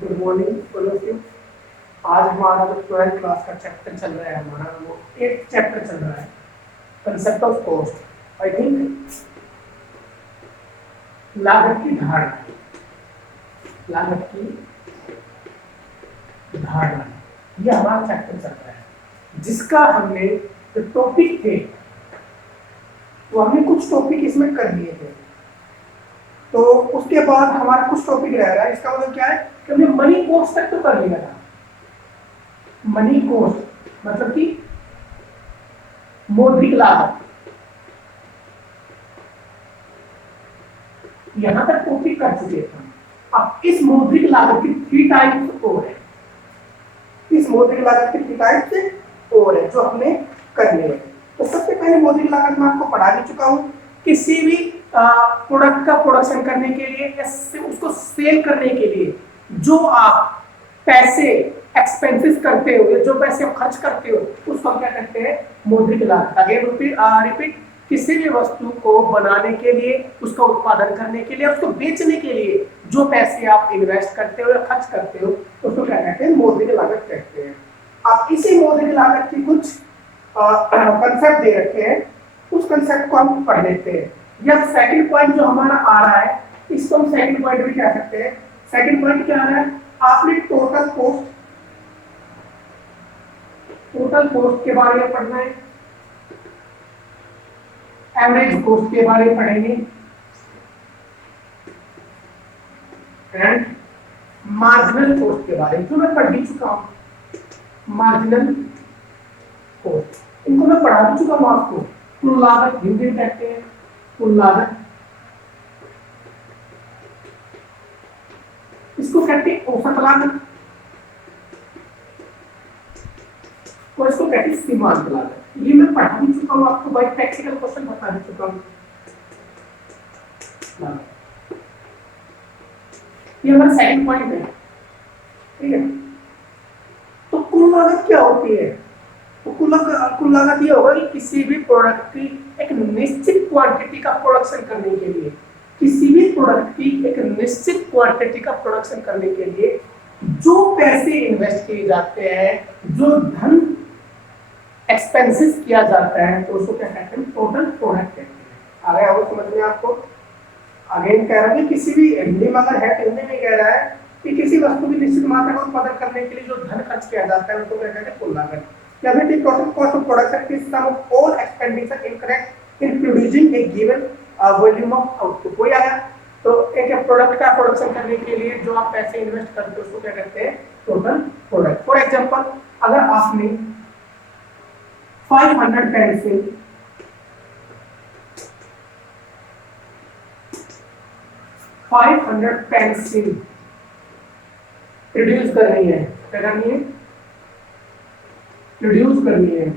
Good morning all of you. आज हमारा जो 12th क्लास का चैप्टर चल रहा है हमारा वो 8th चैप्टर चल रहा है, concept of cost. I think लागत की धारणा, लागत की धारणा, ये हमारा चैप्टर चल रहा है, जिसका हमने जो टॉपिक थे वो हमने कुछ टॉपिक इसमें कर लिए थे। तो उसके बाद हमारा कुछ टॉपिक रह रहा है। इसका मतलब क्या है कि हमने मनी कॉस्ट तक तो कर लिया था। मनी कॉस्ट मतलब कि मौद्रिक लागत, यहां तक टॉपिक कर चुके थे। अब इस मौद्रिक लागत की 3 टाइप्स और है, इस मौद्रिक लागत की 3 टाइप्स और है जो हमने करने हैं। तो सबसे पहले मौद्रिक लागत मैं आपको पढ़ा भी चुका हूं। किसी भी प्रोडक्ट का प्रोडक्शन करने के लिए या उसको सेल करने के लिए जो आप पैसे एक्सपेंसेस करते हो या जो पैसे आप खर्च करते हो उसको हम क्या कहते हैं, मौद्रिक लागत। अगेन रिपीट, किसी भी वस्तु को बनाने के लिए, उसका उत्पादन करने के लिए, उसको बेचने के लिए जो पैसे आप इन्वेस्ट करते हो या खर्च करते हो उसको क्या कहते हैं, मौद्रिक लागत कहते हैं। अब इसी मौद्रिक लागत की कुछ कंसेप्ट दे रखे हैं, उस कंसेप्ट को हम पढ़ लेते हैं। यह सेकंड पॉइंट जो हमारा आ रहा है इसको हम सेकंड पॉइंट भी कह सकते हैं। सेकंड पॉइंट क्या आ रहा है, आपने टोटल कॉस्ट के बारे में पढ़ना है, एवरेज कॉस्ट के बारे में पढ़ेंगे एंड मार्जिनल कॉस्ट के बारे में, जो मैं पढ़ भी चुका हूं। मार्जिनल कॉस्ट इनको मैं पढ़ा भी चुका हूं आपको। कुल लागत हिंदी में कहते हैं कुल लागत, इसको कहते हैं औसत लागत और इसको कहते हैं सीमांत लागत। ये मैं पढ़ा भी चुका हूं आपको, बाई प्रैक्टिकल क्वेश्चन बता भी चुका हूं। ये हमारा सेकंड पॉइंट है, ठीक है। तो कुल लागत क्या होती है? तो कुल लागत ये होगा कि किसी भी प्रोडक्ट की एक निश्चित क्वांटिटी का प्रोडक्शन करने के लिए, किसी भी प्रोडक्ट की एक निश्चित क्वांटिटी का प्रोडक्शन करने के लिए जो पैसे इन्वेस्ट किए जाते हैं, जो धन एक्सपेंसेस किया जाता है, तो उसको क्या कहते हैं, टोटल प्रोडक्ट कहते हैं। आ गया वो समझ में आपको? अगेन कह रहा हूं, किसी भी हिंदी में अगर है तो हिंदी में कह रहा है कि किसी वस्तु की निश्चित मात्रा का उत्पादन करने के लिए जो धन खर्च किया जाता है उसको क्या कहते हैं, कुल लागत। या फिर the total cost of production is sum of all expenditure incurred in producing a given volume of output। कोई आया तो एक प्रोडक्ट का प्रोडक्शन करने के लिए जो आप पैसे इन्वेस्ट करते हो उसको क्या कहते हैं, टोटल प्रोडक्ट। फॉर एग्जांपल, अगर आपने 500 पेंसिल प्रोड्यूस करनी है, क्या करनी है, प्रोड्यूस करनी है,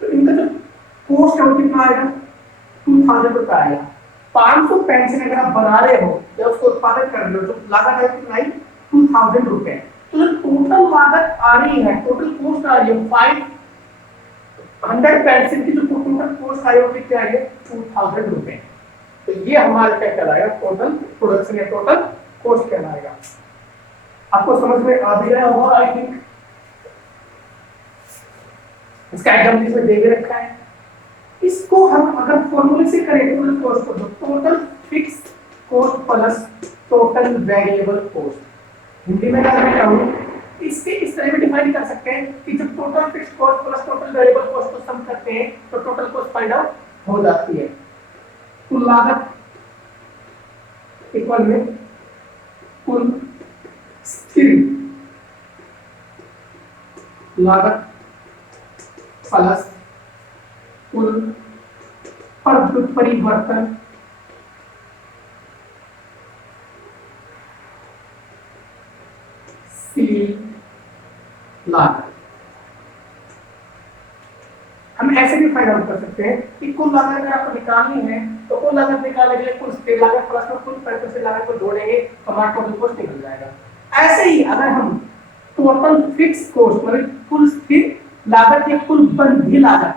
तो इनका जो कॉस्ट है वो कितना आएगा, 2000 रुपये आएगा। 500 पेंसिल अगर आप बना रहे हो या उसको उत्पादन कर रहे हो, जो लागत है कितना आई, 2000 रुपये। तो जो टोटल लागत आ रही है, टोटल कॉस्ट आ रही है 500 पेंसिल की जो टोटल कॉस्ट आई होगी क्या है, 2000 रुपये। तो ये हमारा क्या कहलाएगा, टोटल प्रोडक्शन या टोटल कॉस्ट कहलाएगा। आपको समझ में आ भी रहा होगा आई थिंक। इसका एग्जाम्पल इसमें दे भी रखा है। इसको हम अगर फॉर्मूले से करें टोटल कॉस्ट को, total fix cost plus total variable cost, Hindi में क्या करना हूं, इसके इस तरह में डिफाइन कर सकते हैं कि जब total fix cost plus total variable cost को सम करते हैं तो टोटल कॉस्ट फाइंड आउट हो जाती है। कुल लागत इक्वल में कुल स्थिर लागत प्लस कुल परिवर्तन लागत। हम ऐसे भी फाइंड आउट कर सकते हैं कि कुल लागत अगर आपको निकालनी है तो कुल लागत निकालने के लिए कुल स्थिर लागत प्लस में कुल परिवर्तनशील लागत को जोड़ेंगे तो हमारा टोटल कॉस्ट निकल जाएगा। ऐसे ही अगर हम टोटल फिक्स कॉस्ट मतलब कुल स्थिर लागत या कुल बंधी लागत,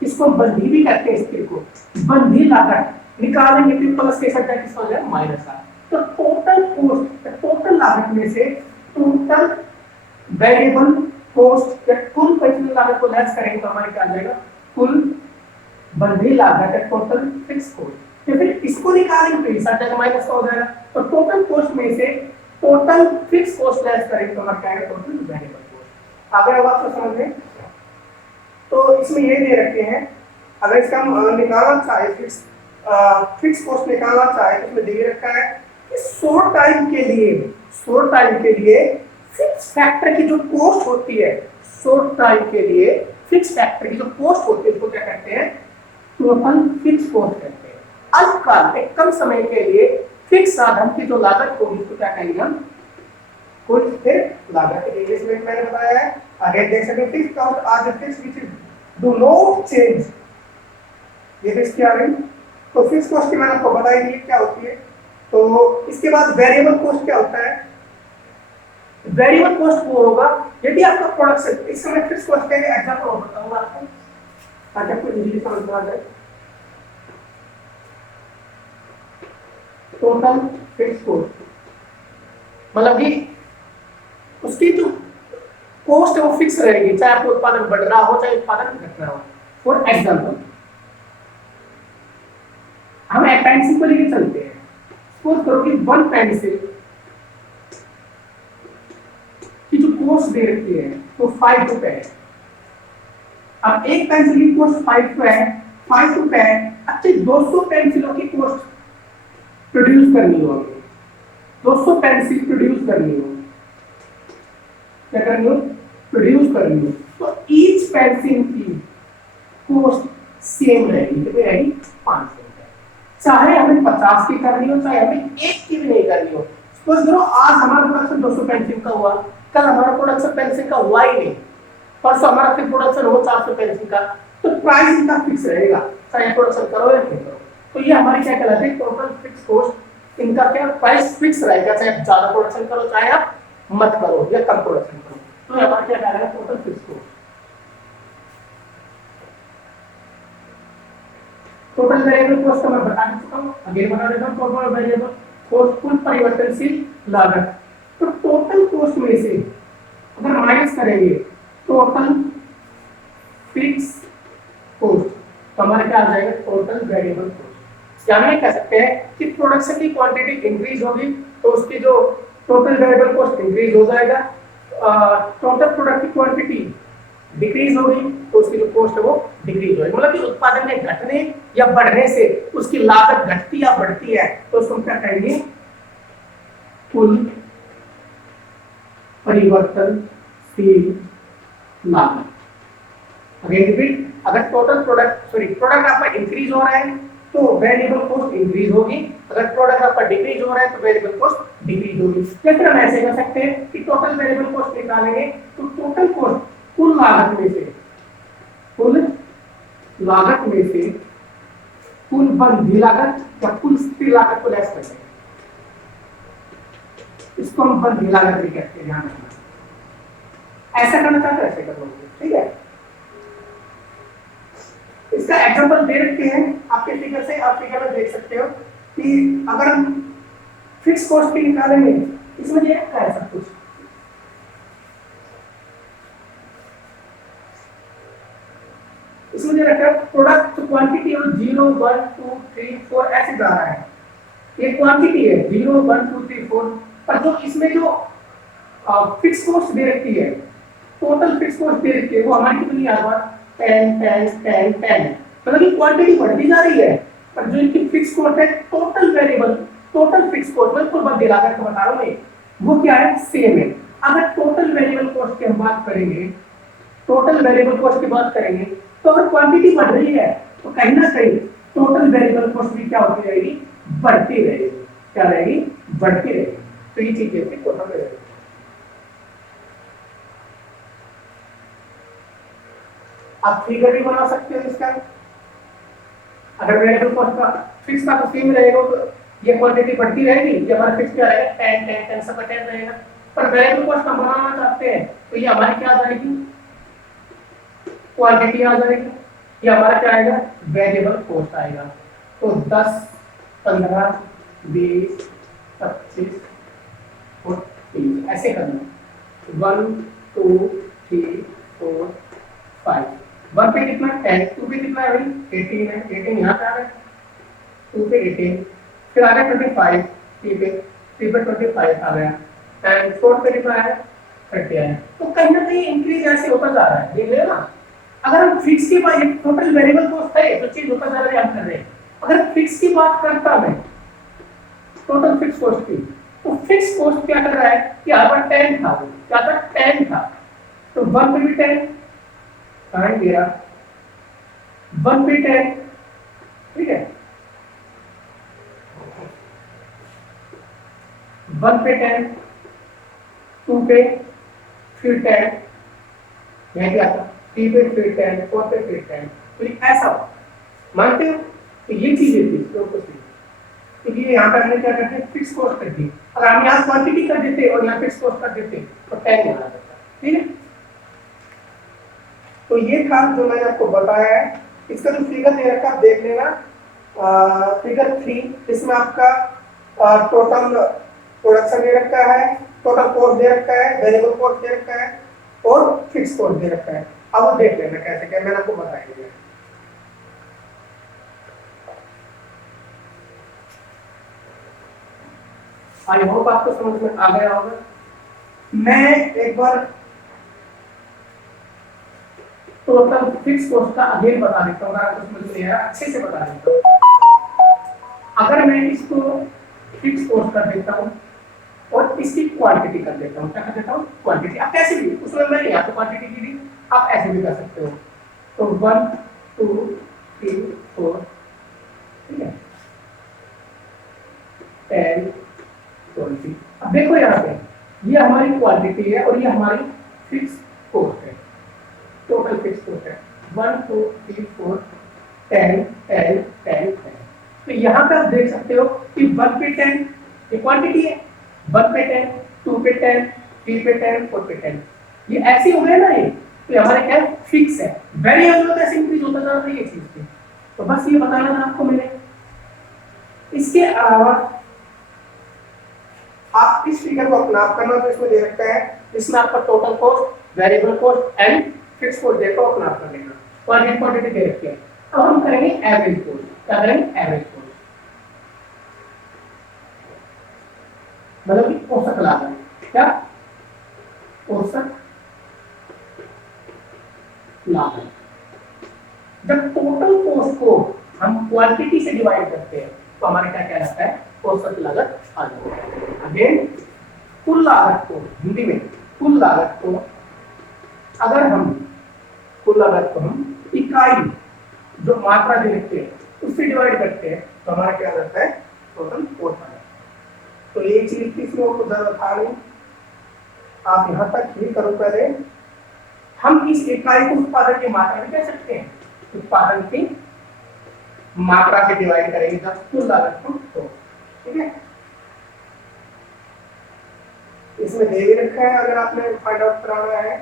इसको बंधी भी कहते हैं, स्थिर को बंधी लागत निकालेंगे तो प्लस के साथ किसका हो जाएगा, माइनस आ। तो टोटल कॉस्ट, टोटल लागत में से टोटल वेरिएबल कॉस्ट या कुल परिचालन लागत को लेस करेंगे तो हमारे क्या आ जाएगा, कुल बंधी लागत है, टोटल फिक्स कॉस्ट। तो फिर इसको निकालेंगे तो इस जगह माइनस का हो जाएगा, तो टोटल कॉस्ट में से टोटल फिक्स कॉस्ट लेस करेंगे तो हमारा क्या आएगा, टोटल वेरिएबल कॉस्ट। अगर अब आपको समझ में, तो इसमें ये दे रखे हैं, अगर इसका हम निकालना चाहे फिक्स कॉस्ट निकालना चाहे तो इसमें दे रखा है कि शॉर्ट टाइम के लिए फिक्स फैक्टर की जो कॉस्ट होती है, शॉर्ट टाइम के लिए फिक्स फैक्टर की जो कॉस्ट होती है उसको क्या कहते हैं, टोटल फिक्स कॉस्ट कहते हैं। अल्पकाल एक कम समय के लिए फिक्स साधन की जो लागत होगी उसको क्या कहेंगे हम, कुल स्थिर लागत। इंग्लिश में मैंने बताया है, आगे देख सकते हैं fix cost are the fix which do not change, ये फिक्स क्या है, तो फिक्स कॉस्ट की मैंने आपको बताई दी क्या होती है। तो इसके बाद वेरिएबल कॉस्ट क्या होता है, वेरिएबल कॉस्ट वो होगा यदि आपका प्रोडक्शन, इसका मैं फिक्स कॉस्ट का एग्जांपल और बताऊंगा आपको ताकि आपको इजीली समझ में आ जाए। टोटल फिक्स कॉस्ट मतलब कि उसकी जो कॉस्ट है वो फिक्स रहेगी, चाहे आपका उत्पादन बढ़ रहा हो चाहे उत्पादन घट रहा हो। फॉर एग्जांपल हम एक पेंसिल को लेके चलते हैं, सपोज करो कि वन पेंसिल की जो कॉस्ट दे रखी है वो 5 रुपए है। अब एक पेंसिल की कॉस्ट 5 रुपए है, 5 रुपए है, अच्छे 200 पेंसिलों की कॉस्ट प्रोड्यूस करनी होगी, 200 पेंसिल प्रोड्यूस करनी हो, क्या करनी हो, प्रोड्यूस करनी हो, तो ईच पेंसिल की कॉस्ट सेम रहेगी, कितनी रहेगी, 5 रुपए। चाहे हमें 50 की करनी हो चाहे हमें 1 की भी नहीं करनी हो। सपोज करो आज हमारा प्रोडक्शन 200 पेंसिल का हुआ, कल हमारा प्रोडक्शन पेंसिल का हुआ ही नहीं, परसों हमारा फिर प्रोडक्शन हो 400 पेंसिल का, तो प्राइस इनका फिक्स रहेगा चाहे प्रोडक्शन करो या नहीं करो। तो ये हमारी क्या कहलाती है, टोटल फिक्स कॉस्ट। इनका क्या प्राइस फिक्स रहेगा, चाहे आप ज्यादा प्रोडक्शन करो चाहे आप मत करो या कम प्रोडक्शन करो, तो ये हमारा क्या कहलाएगा, total fix cost. Total variable cost का मैं बता चुका हूं, आगे बता देता हूं। टोटल वेरिएबल कॉस्ट कुल परिवर्तनशील लागत, तो टोटल कॉस्ट में से अगर माइनस करेंगे टोटल फिक्स कॉस्ट तो हमारा क्या आ जाएगा, टोटल वेरिएबल कॉस्ट। या हम कह सकते हैं कि प्रोडक्शन की क्वांटिटी इंक्रीज होगी तो उसकी जो टोटल वेरिएबल कॉस्ट इंक्रीज हो जाएगा, टोटल प्रोडक्ट की क्वांटिटी डिक्रीज होगी तो उसकी जो कॉस्ट है वो डिक्रीज होगी। मतलब कि उत्पादन में घटने या बढ़ने से उसकी लागत घटती या बढ़ती है तो उसको क्या कहेंगे, कुल परिवर्तनशील लागत। अगेन रिपीट, अगर टोटल प्रोडक्ट आपका इंक्रीज हो रहा है तो वेरिएबल कॉस्ट इंक्रीज होगी, अगर प्रोडक्ट आपका डिक्रीज हो रहा है तो वेरिएबल कॉस्ट डिक्रीज होगी। या फिर हम ऐसे कर सकते हैं कि टोटल वेरिएबल कॉस्ट निकालेंगे तो टोटल कॉस्ट कुल लागत में से कुल बंधी लागत या कुल स्थिर लागत को लेस करते हैं, इसको हम बंधी लागत भी कहते हैं, ध्यान रखना। ऐसा करना चाहते हैं ऐसे कर लोगे, ठीक है। इसका एग्जांपल दे रखे हैं आपके फिगर से, आप फिगर में देख सकते हो कि अगर हम फिक्स कॉस्ट की निकालेंगे इसमें ये है सब कुछ, इसमें रखा प्रोडक्ट क्वांटिटी और 0 1 2 3 4 ऐसे जा रहा है, ये क्वांटिटी है 0 1 2 3 4, पर जो इसमें जो फिक्स कॉस्ट दे रखी है, टोटल फिक्स कॉस्ट दे रखी है वो हमारी कितनी आ रहा है, 10 मतलब कि क्वांटिटी बढ़ती जा रही है, पर जो इनकी फिक्स कॉस्ट है total variable total fix cost में कुल बंधी लागत का बता रहा हूं मैं, वो क्या है, सेम है। अगर टोटल वेरिएबल कॉस्ट की हम बात करेंगे, टोटल वेरिएबल कॉस्ट की बात करेंगे तो अगर क्वांटिटी बढ़ रही है तो कहीं ना कहीं टोटल वेरिएबल कॉस्ट भी क्या होती रहेगी, बढ़ती रहेगी, क्या रहेगी, बढ़ती रहेगी। तो ये चीज है टोटल वेरिएबल। आप फिगर भी बना सकते हो इसका, अगर वेरिएबल कॉस्ट का फिक्स का तो सेम रहेगा तो ये क्वांटिटी बढ़ती रहेगी, ये हमारा फिक्स क्या रहेगा, 10 10 10 सब 10 रहेगा। पर वेरिएबल कॉस्ट हम बनाना चाहते हैं तो ये हमारी क्या आ जाएगी, क्वांटिटी आ जाएगी, ये हमारा क्या आएगा, वेरिएबल कॉस्ट आएगा। तो 10 15 20 25 और 30 ऐसे करना 1 2 3 4 5 1 पे कितना 10 2 पे कितना है भाई 18 है 18 यहाँ पे आ रहा है 2 पे 18 फिर आ गया 25 3 पे 25 आ गया एंड 4 पे कितना है 30 आया। तो कहीं ना कहीं इंक्रीज ऐसे होता जा रहा है, देख ले ना। अगर हम फिक्स की बात टोटल वेरिएबल कॉस्ट है तो चीज होता जा रहा है, याद कर रहे हैं। अगर फिक्स की बात करता मैं टोटल फिक्स कॉस्ट की, तो फिक्स कॉस्ट क्या कर रहा है कि यहाँ पर 10 था, क्या था 10 था, तो 1 पे भी 10 करंट दे रहा 1 पे 10, ठीक है 1 पे 10 2 पे फिर 10 यह भी आता 3 पे फिर 10 4 पे फिर 10, तो ये ऐसा हो मानते हो। तो ये चीजें थी तो ये यहाँ पे हमने क्या करते हैं फिक्स कॉस्ट कर दी। अगर हम यहाँ क्वांटिटी कर देते और यहाँ फिक्स कॉस्ट कर देते तो 10 यहाँ आता, ठीक है। तो ये था जो मैंने आपको बताया है। इसका जो फिगर दे रखा है देख लेना, फिगर 3, इसमें आपका टोटल प्रोडक्शन दे रखा है, टोटल कॉस्ट दे रखा है, वेरिएबल कॉस्ट दे रखा है और फिक्स कॉस्ट दे रखा है। अब वो देख लेना कैसे क्या मैंने आपको बताया है। आई होप आपको समझ में आ गया होगा। मैं एक बार टोटल फिक्स कॉस्ट का अगेन बता देता हूँ, आपको समझ में आया अच्छे से बता देता हूँ। अगर मैं इसको फिक्स कॉस्ट कर देता हूँ और इसकी क्वांटिटी कर देता हूँ, क्या कर देता हूँ क्वांटिटी, आप कैसे भी उसमें मैंने यहाँ तो क्वांटिटी की थी, आप ऐसे भी कर सकते हो। तो 1 2 3 4, ठीक है 10 20। अब देखो यहाँ पे ये हमारी क्वांटिटी है और ये हमारी फिक्स कॉस्ट है, टोटल फिक्स कॉस्ट है 1 2 3 4 10 10 10 10। तो यहाँ पे आप देख सकते हो कि 1 पे 10 ये क्वांटिटी है, 1 पे 10 2 पे 10 3 पे 10 4 पे 10, ये ऐसे हो गए ना ये। तो हमारे क्या फिक्स है, वेरिएबल होता है इंक्रीज होता जा रहा है ये चीज पे। तो बस ये बताना था आपको मैंने। इसके अलावा आप इस फिगर को अपना करना, तो इसमें दे रखा है इसमें आपका total cost variable cost and fix cost देखो अपना कर लेना, क्वांटिटी क्वांटिटी दे रखी है। अब हम करेंगे एवरेज कॉस्ट, क्या करेंगे एवरेज कॉस्ट, मतलब कि औसत लागत, क्या औसत लागत। जब टोटल कॉस्ट को हम क्वांटिटी से डिवाइड करते हैं तो हमारे क्या क्या रहता है औसत लागत आ जाता है। अगेन कुल लागत को हिंदी में कुल लागत को अगर हम कुल लागत को हम इकाई जो मात्रा दे रखते हैं उससे डिवाइड करते हैं तो हमारा क्या रहता है टोटल कॉस्ट आ जाता है। तो ये चीज किसी और को जरूरत था नहीं, आप यहाँ तक ही करो। पहले हम इस इकाई को उत्पादन की मात्रा में कह सकते हैं, उत्पादन की मात्रा से डिवाइड करेंगे जब कुल लागत को, तो ठीक है। इसमें दे भी रखा है, अगर आपने फाइंड आउट कराना है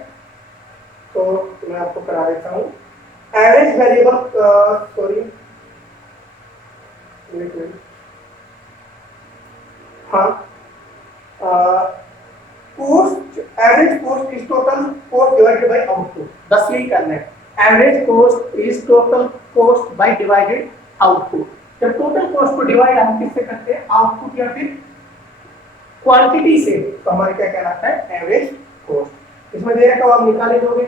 तो मैं आपको करा देता हूँ। एवरेज वेरिएबल सॉरी हाँ cost average cost is total cost divided by output, बस यही करना है। Average cost is total cost by divided output. जब टोटल कॉस्ट को डिवाइड हम किससे करते हैं आउटपुट या फिर क्वांटिटी से, तो हमारे क्या कहलाता है एवरेज कॉस्ट। इसमें दे रखा आप निकाले दोगे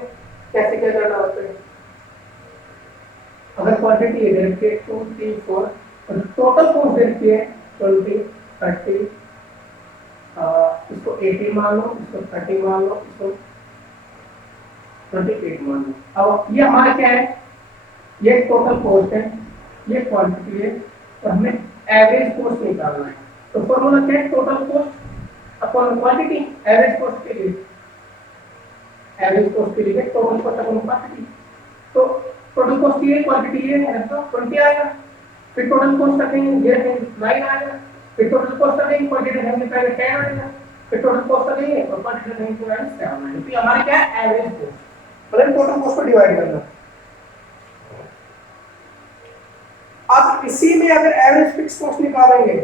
कैसे क्या करना होता है। अगर क्वांटिटी दे रखी है 2 3 4 और टोटल कॉस्ट दे रखी है 20 30, इसको 80 मान लो, इसको 30 मान लो, इसको 28 मान लो। अब ये हमारा क्या है, ये टोटल कॉस्ट है, ये क्वांटिटी है और हमें एवरेज कॉस्ट निकालना है। तो फॉर्मूला क्या है total cost upon quantity, average cost के लिए एवरेज कॉस्ट के लिए टोटल कॉस्ट अपॉन क्वांटिटी। तो टोटल कॉस्ट ये क्वांटिटी ये है तो 20 आएगा, फिर टोटल कॉस्ट रखेंगे ये 9 आएगा, फिर टोटल कॉस्ट रखेंगे क्वांटिटी रखेंगे पहले 10 आएगा, फिर टोटल कॉस्ट रखेंगे और क्वांटिटी रखेंगे तो 7 आएगा। तो हमारे क्या है एवरेज कॉस्ट, मतलब टोटल कॉस्ट को डिवाइड करना। अब इसी में अगर एवरेज फिक्स कॉस्ट निकालेंगे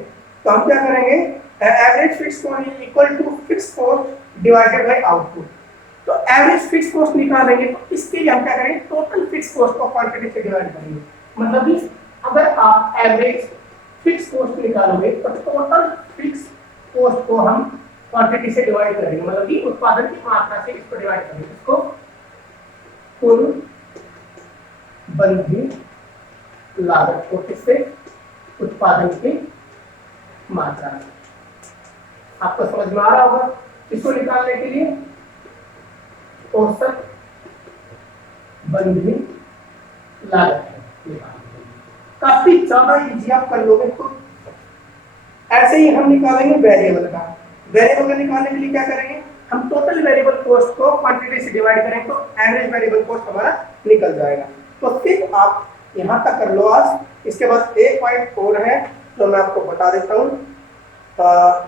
तो हम क्या करेंगे average fix cost is equal to fix cost divided by output. तो एवरेज फिक्स कॉस्ट निकालेंगे तो इसके लिए हम क्या करेंगे, टोटल फिक्स कॉस्ट को क्वांटिटी से डिवाइड करेंगे। मतलब कि अगर आप एवरेज फिक्स कॉस्ट निकालोगे तो टोटल फिक्स कॉस्ट को हम क्वांटिटी से डिवाइड करेंगे, मतलब कि उत्पादन की मात्रा से इसको डिवाइड करेंगे। इसको कुल बंधी लागत को किससे, उत्पादन की मात्रा। आपको समझ में आ रहा होगा। इसको निकालने के लिए औसत बंधी लागत है, काफी ज्यादा इजी आप कर लोगे खुद। ऐसे ही हम निकालेंगे वेरिएबल का। वेरिएबल का निकालने के लिए क्या करेंगे, हम टोटल वेरिएबल कॉस्ट को क्वांटिटी से डिवाइड करेंगे तो एवरेज वेरिएबल कॉस्ट हमारा निकल जाएगा। तो सिर्फ आप यहां तक कर लो आज। इसके बाद एक पॉइंट और है जो मैं आपको बता देता हूँ,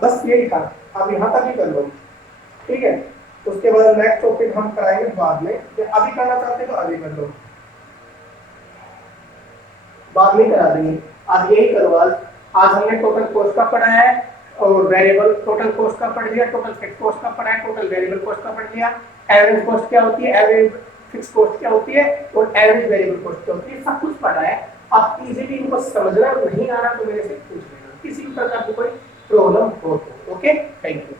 बस यही था, आप यहां तक ही कर लो, ठीक है। उसके बाद नेक्स्ट टॉपिक हम कराएंगे बाद में, अभी करना चाहते हो तो अभी कर लो, बाद में करा देंगे। आज यही करो। आज हमने टोटल कॉस्ट का पढ़ा है और वेरिएबल टोटल कॉस्ट का पढ़ लिया, टोटल फिक्स कॉस्ट का पढ़ा है, टोटल वेरिएबल कॉस्ट का पढ़ लिया, एवरेज कॉस्ट क्या होती है, एवरेज फिक्स कॉस्ट क्या होती है और एवरेज वेरिएबल कॉस्ट क्या होती है, सब कुछ पढ़ा है। आप इजीली इनको समझना नहीं आ रहा तो मेरे से पूछ लेना, किसी भी प्रकार की कोई प्रॉब्लम हो तो। Okay, thank you.